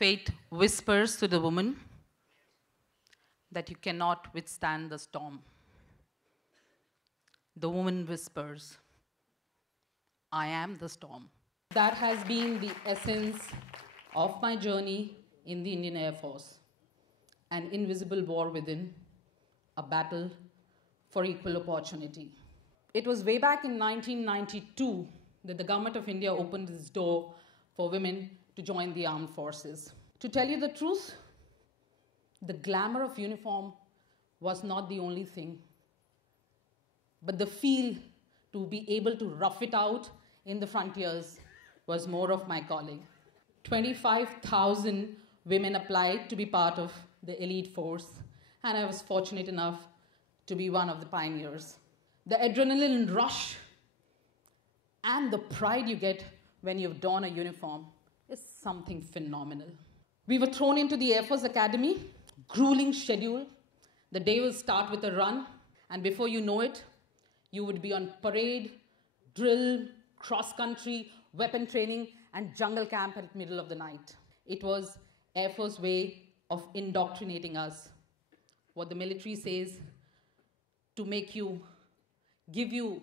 Fate whispers to the woman that you cannot withstand the storm. The woman whispers, I am the storm. That has been the essence of my journey in the Indian Air Force. An invisible war within, a battle for equal opportunity. It was way back in 1992 that the government of India opened its door for women to join the armed forces. To tell you the truth, the glamour of uniform was not the only thing, but the feel to be able to rough it out in the frontiers was more of my calling. 25,000 women applied to be part of the elite force, and I was fortunate enough to be one of the pioneers. The adrenaline rush and the pride you get when you've donned a uniform is something phenomenal. We were thrown into the Air Force Academy, grueling schedule. The day will start with a run, and before you know it, you would be on parade, drill, cross-country, weapon training, and jungle camp at the middle of the night. It was Air Force way of indoctrinating us. What the military says, to make you, give you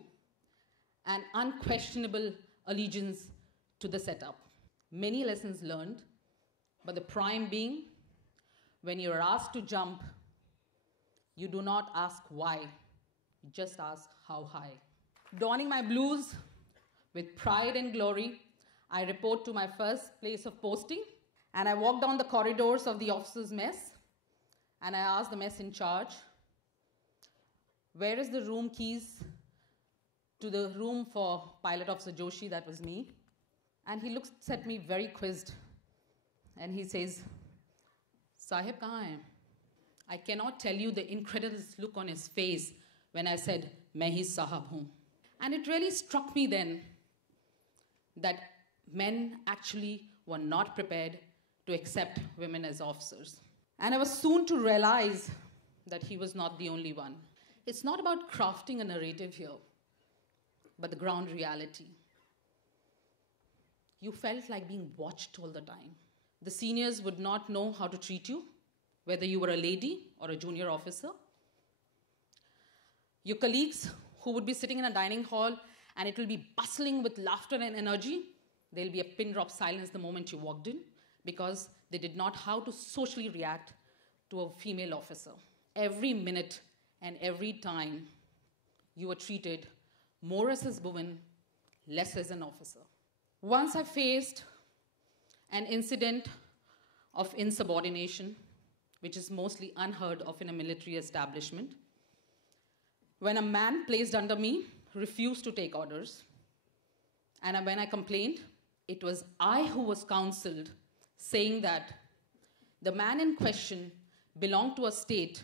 an unquestionable allegiance to the setup. Many lessons learned, but the prime being, when you're asked to jump, you do not ask why, you just ask how high. Donning my blues with pride and glory, I report to my first place of posting, and I walk down the corridors of the officers' mess, and I ask the mess in charge, where is the room keys to the room for Pilot Officer Joshi? That was me. And he looks at me very quizzed, and he says, Sahib, kahan hai? I cannot tell you the incredible look on his face when I said, main hi sahab hoon. And it really struck me then that men actually were not prepared to accept women as officers. And I was soon to realize that he was not the only one. It's not about crafting a narrative here, but the ground reality. You felt like being watched all the time. The seniors would not know how to treat you, whether you were a lady or a junior officer. Your colleagues who would be sitting in a dining hall and it will be bustling with laughter and energy, there'll be a pin drop silence the moment you walked in because they did not know how to socially react to a female officer. Every minute and every time you were treated more as a woman, less as an officer. Once I faced an incident of insubordination, which is mostly unheard of in a military establishment, when a man placed under me refused to take orders. And when I complained, it was I who was counseled, saying that the man in question belonged to a state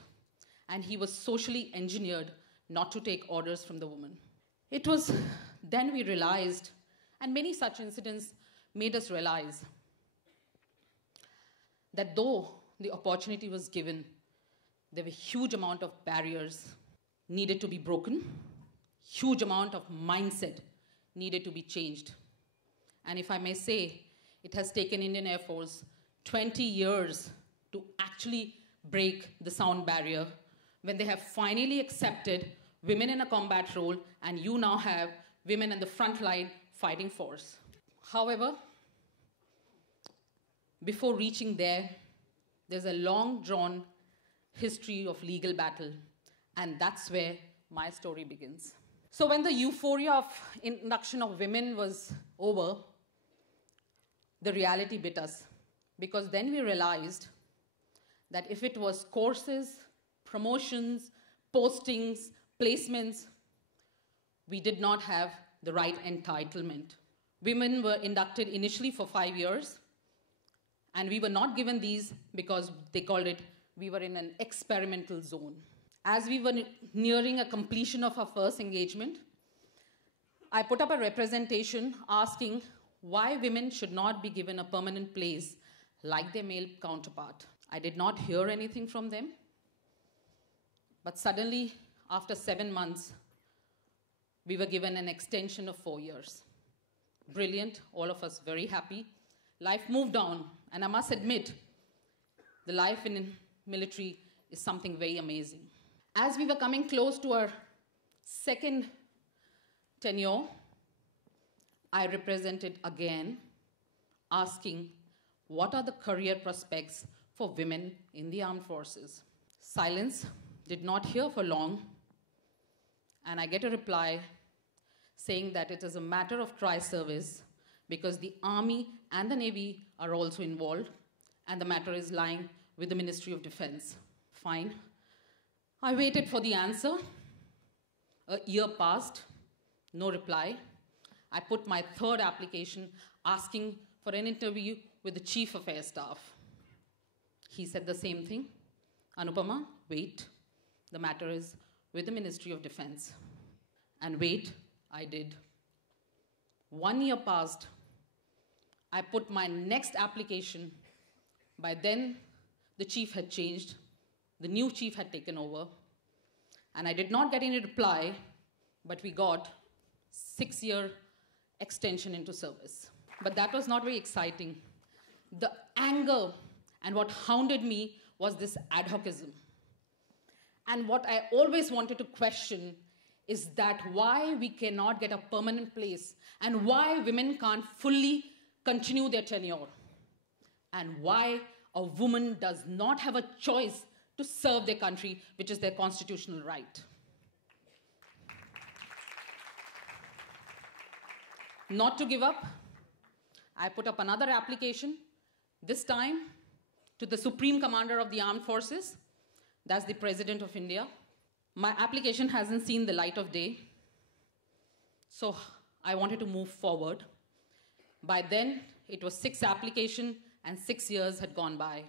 and he was socially engineered not to take orders from the woman. It was then we realized, and many such incidents made us realize, that though the opportunity was given, there were huge amount of barriers needed to be broken, huge amount of mindset needed to be changed. And if I may say, it has taken Indian Air Force 20 years to actually break the sound barrier when they have finally accepted women in a combat role, and you now have women in the front line fighting force. However, before reaching there, there's a long-drawn history of legal battle, and that's where my story begins. So when the euphoria of induction of women was over, the reality bit us, because then we realized that if it was courses, promotions, postings, placements, we did not have the right entitlement. Women were inducted initially for 5 years, and we were not given these because they called it, we were in an experimental zone. As we were nearing a completion of our first engagement, I put up a representation asking why women should not be given a permanent place like their male counterpart. I did not hear anything from them, but suddenly, after 7 months, we were given an extension of 4 years. Brilliant, all of us very happy. life moved on, and I must admit, the life in military is something very amazing. As we were coming close to our second tenure, I represented again, asking, what are the career prospects for women in the armed forces? Silence, did not hear for long, and I get a reply saying that it is a matter of tri-service because the Army and the Navy are also involved, and the matter is lying with the Ministry of Defense. Fine. I waited for the answer. A year passed, no reply. I put my third application asking for an interview with the Chief of Air Staff. He said the same thing. Anupama, wait. The matter is with the Ministry of Defense. And wait, I did. 1 year passed. I put my next application. By then, the chief had changed. The new chief had taken over. And I did not get any reply, but we got 6-year extension into service. But that was not very exciting. The anger and what hounded me was this ad hocism. And what I always wanted to question is that why we cannot get a permanent place and why women can't fully continue their tenure and why a woman does not have a choice to serve their country, which is their constitutional right. Not to give up, I put up another application, this time to the Supreme Commander of the Armed Forces, that's the President of India. My application hasn't seen the light of day, so I wanted to move forward. By then, it was 6 applications and 6 years had gone by.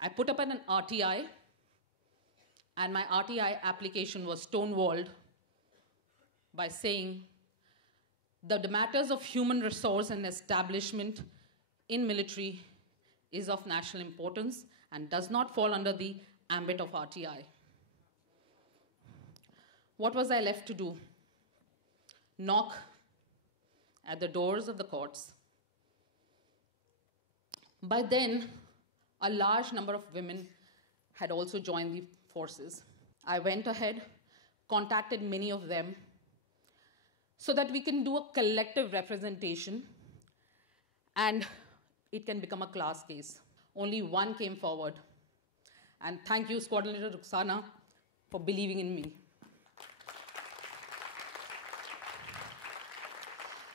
I put up an RTI, and my RTI application was stonewalled by saying that the matters of human resource and establishment in military is of national importance and does not fall under the ambit of RTI. What was I left to do? Knock at the doors of the courts. By then, a large number of women had also joined the forces. I went ahead, contacted many of them, so that we can do a collective representation and it can become a class case. Only one came forward. And thank you, Squadron Leader Rukhsana, for believing in me.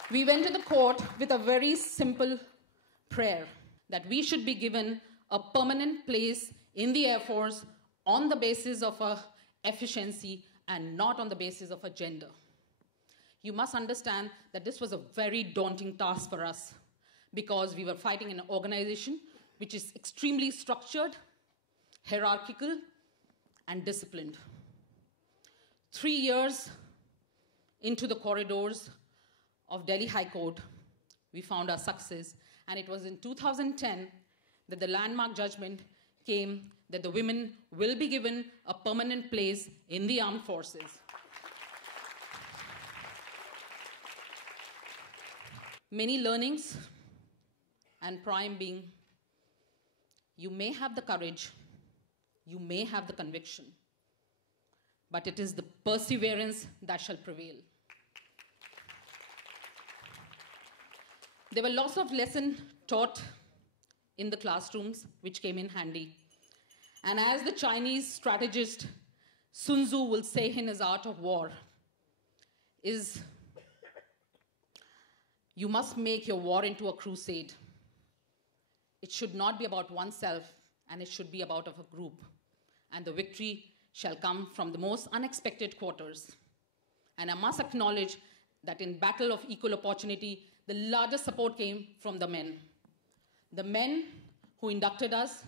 We went to the court with a very simple prayer that we should be given a permanent place in the Air Force on the basis of efficiency and not on the basis of a gender. You must understand that this was a very daunting task for us because we were fighting an organization which is extremely structured, hierarchical, and disciplined. 3 years into the corridors of Delhi High Court, we found our success, and it was in 2010 that the landmark judgment came that the women will be given a permanent place in the armed forces. Many learnings, and prime being, you may have the courage, you may have the conviction, but it is the perseverance that shall prevail. There were lots of lessons taught in the classrooms which came in handy. And as the Chinese strategist Sun Tzu will say in his Art of War, is you must make your war into a crusade. It should not be about oneself, and it should be about of a group. And the victory shall come from the most unexpected quarters. And I must acknowledge that in battle of equal opportunity, the largest support came from the men. The men who inducted us,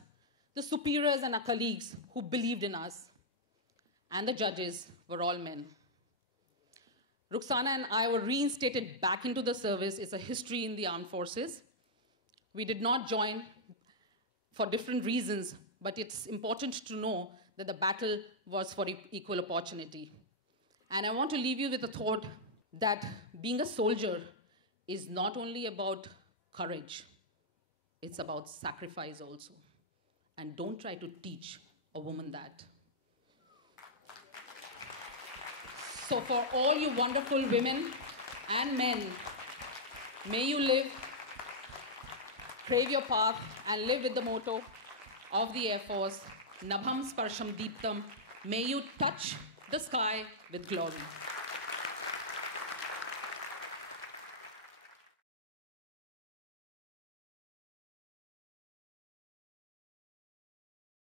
the superiors and our colleagues who believed in us, and the judges were all men. Rukhsana and I were reinstated back into the service. It's a history in the armed forces. We did not join for different reasons, but it's important to know that the battle was for equal opportunity. And I want to leave you with a thought that being a soldier is not only about courage. It's about sacrifice also. And don't try to teach a woman that. So for all you wonderful women and men, may you live, crave your path, and live with the motto of the Air Force, Nabham Sparsham Deeptam, may you touch the sky with glory.